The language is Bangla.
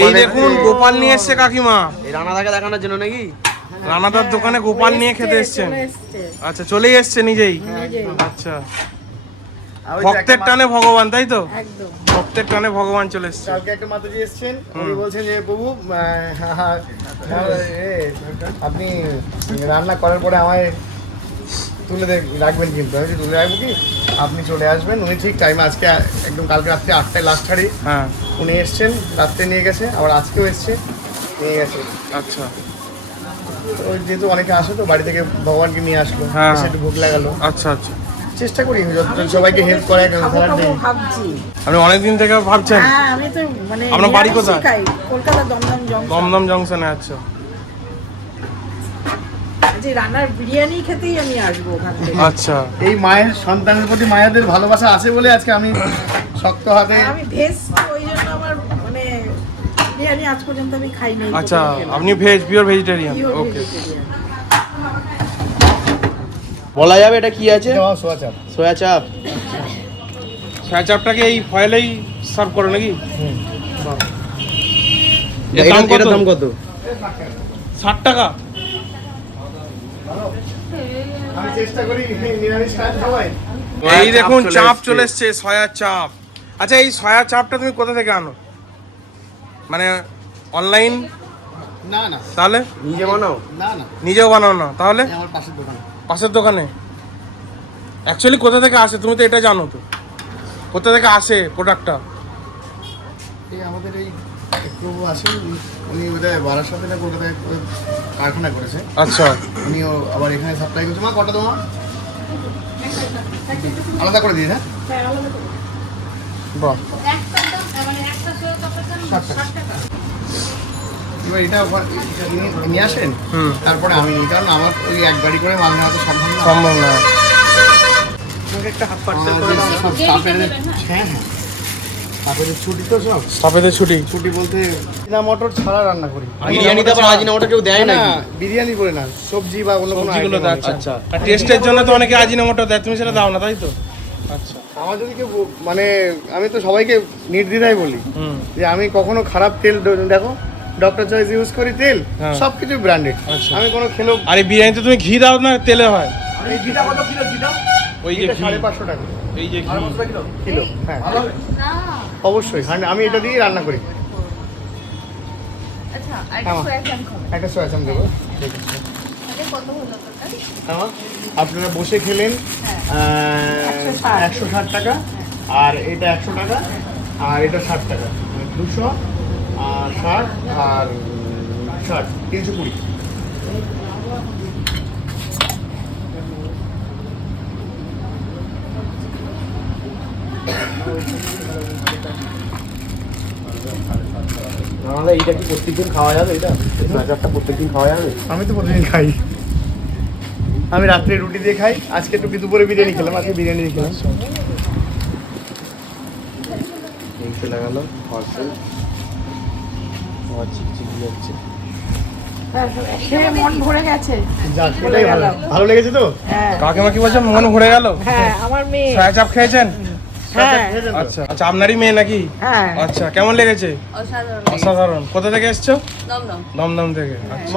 এই দেখুন গোপাল নিয়ে এসছে কাকিমা। এই রানাদাকে দেখানোর জন্য নাকি? রানাদার দোকানে গোপাল নিয়ে খেতে এসছেন। আচ্ছা চলেই এসছে নিজেই? নিজেই। আচ্ছা। ভক্তের টানে ভগবান তাই তো? ভক্তের টানে ভগবান চলে এসছে। কালকে একটা মাতাজি এসেছেন উনি বলছেন যে এ, আপনি রান্না করার পরে আমায় তুলে দে- রাখবেন কিন্তু আমি তুলে রাখব কি? আপনি চলে আসবেন। উনি ঠিক টাইমে আজকে একদম কালকে রাত্রে আটটায় লাস্ট ছাড়ি হ্যাঁ। উনি এসছেন রাত্রে নিয়ে গেছে আবার আজকেও এসছে নিয়ে গেছে। আচ্ছা। তো ওই যেহেতু অনেকে আসে তো বাড়ি থেকে ভগবানকে নিয়ে আসলো হ্যাঁ। একটু ভোগ লাগালো। আচ্ছা আচ্ছা। চেষ্টা করি সবাইকে হেল্প করা খাব সারা খাব দিন ভাবছি। আপনি অনেকদিন থেকে ভাবছেন? হ্যাঁ আমি তো মানে আপনার বাড়ি কোথায়? কলকাতা দমদম জংশন দমদম জংশনে আচ্ছা। যে রান্নার বিরিয়ানি খেতেই আমি আসব ওখান থেকে। আচ্ছা। এই মায়ের সন্তানের প্রতি মায়েদের ভালোবাসা আছে বলে আজকে আমি শক্ত হাতে আমি ভেজ ওই জন্য আমার মানে বিরিয়ানি আজ পর্যন্ত আমি খাই নাই আচ্ছা আপনি ভেজ পিওর ভেজিটেরিয়ান ওকে বলা যাবে এটা কি আছে? সোয়া চাপ। সোয়া চাপ। চাপটাকে এই ফয়েলেই সার্ভ করে নাকি? এর দাম কত? ষাট টাকা। আমি চেষ্টা করি নিরামিষ খাই সবাই এই দেখুন চাপ চলে এসছে সয়া চাপ। আচ্ছা এই সয়া চাপটা তুমি কোথা থেকে আনো? মানে অনলাইন না না। তাহলে? নিজে বানাও? না না। নিজেও বানাও না তাহলে? আমার পাশের দোকানে। পাশের দোকানে? অ্যাকচুয়ালি কোথা থেকে আসে? তুমি তো এটা জানো তো। কোথা থেকে আসে প্রোডাক্টটা আমাদের এই প্রভু আছেন উনি বোধহয় বারাসাতে না কলকাতায় করে কারখানা করেছে। আচ্ছা। উনিও আবার এখানে সাপ্লাই করছে। মা কটা তোমার? আলাদা করে দিয়েছে বাহ। এবার এটা নিয়ে- আসেন? হুম। তারপরে আমি নিই কারণ আমার ওই এক গাড়ি করে মাল নেওয়া তো সম্ভব না। সম্ভব না। একটা হাফ পার্সেল করে হ্যাঁ হ্যাঁ। স্টাফের ছুটি তো সব? স্টাফেদের ছুটি। ছুটি বলতে না মটর ছাড়া রান্না করি। বিরিয়ানিতে আবার আজিনা ওটা কেউ দেয় না বিরিয়ানি করে না সবজি বা অন্য কোনো সবজিগুলো আচ্ছা। টেস্টের জন্য তো অনেকে আজিনামোটো দেয় তুমি সেটা দাও না তাই তো? আচ্ছা। আমার যদি কেউ মানে আমি তো সবাইকে নির্দ্বিধায় বলি যে আমি কখনো খারাপ তেল দেখো ডক্টর চয়েস ইউজ করি তেল হ্যাঁ। সব কিছু ব্র্যান্ডেড আচ্ছা। আমি কোনো খেলেও আর বিরিয়ানিতে তুমি ঘি দাও না তেলে হয়? ঘিটা কত কিলো ঘিটা? ওই যে সাড়ে পাঁচশো টাকা। এই যে কিলো? হ্যাঁ। অবশ্যই আমি এটা দিয়েই রান্না করি। আচ্ছা হ্যাঁ। একটা সোয়া চাম দেবো। ঠিক আছে তাহলে কত হলো তোটা হ্যাঁ, আপনারা বসে খেলেন একশো ষাট টাকা আর এটা একশো টাকা আর এটা ষাট টাকা। মানে দুশো আর ষাট আর ষাট তিনশো কুড়ি। নাহলে এইটা কি প্রত্যেকদিন খাওয়া যাবে এটা? প্রত্যেকদিন খাওয়া যাবে? আমি তো প্রতিদিন খাই। আমি রাত্রে রুটি দিয়ে খাই আজকে একটু দুপুরে বিরিয়ানি খেলাম আজকে বিরিয়ানি দিয়ে খেলাম। যাচ্ছে মন ভরে গেছে। ভালো। ভালো লেগেছে তো? হ্যাঁ। কাকিমা কি বলছে? মন ভরে গেল? হ্যাঁ আমার মেয়ে। চাপ খেয়েছেন? আচ্ছা আচ্ছা আপনারই মেয়ে নাকি? হ্যাঁ। আচ্ছা কেমন লেগেছে? অসাধারণ অসাধারণ। কোথা থেকে এসছো? দমদম। দমদম থেকে। আচ্ছা।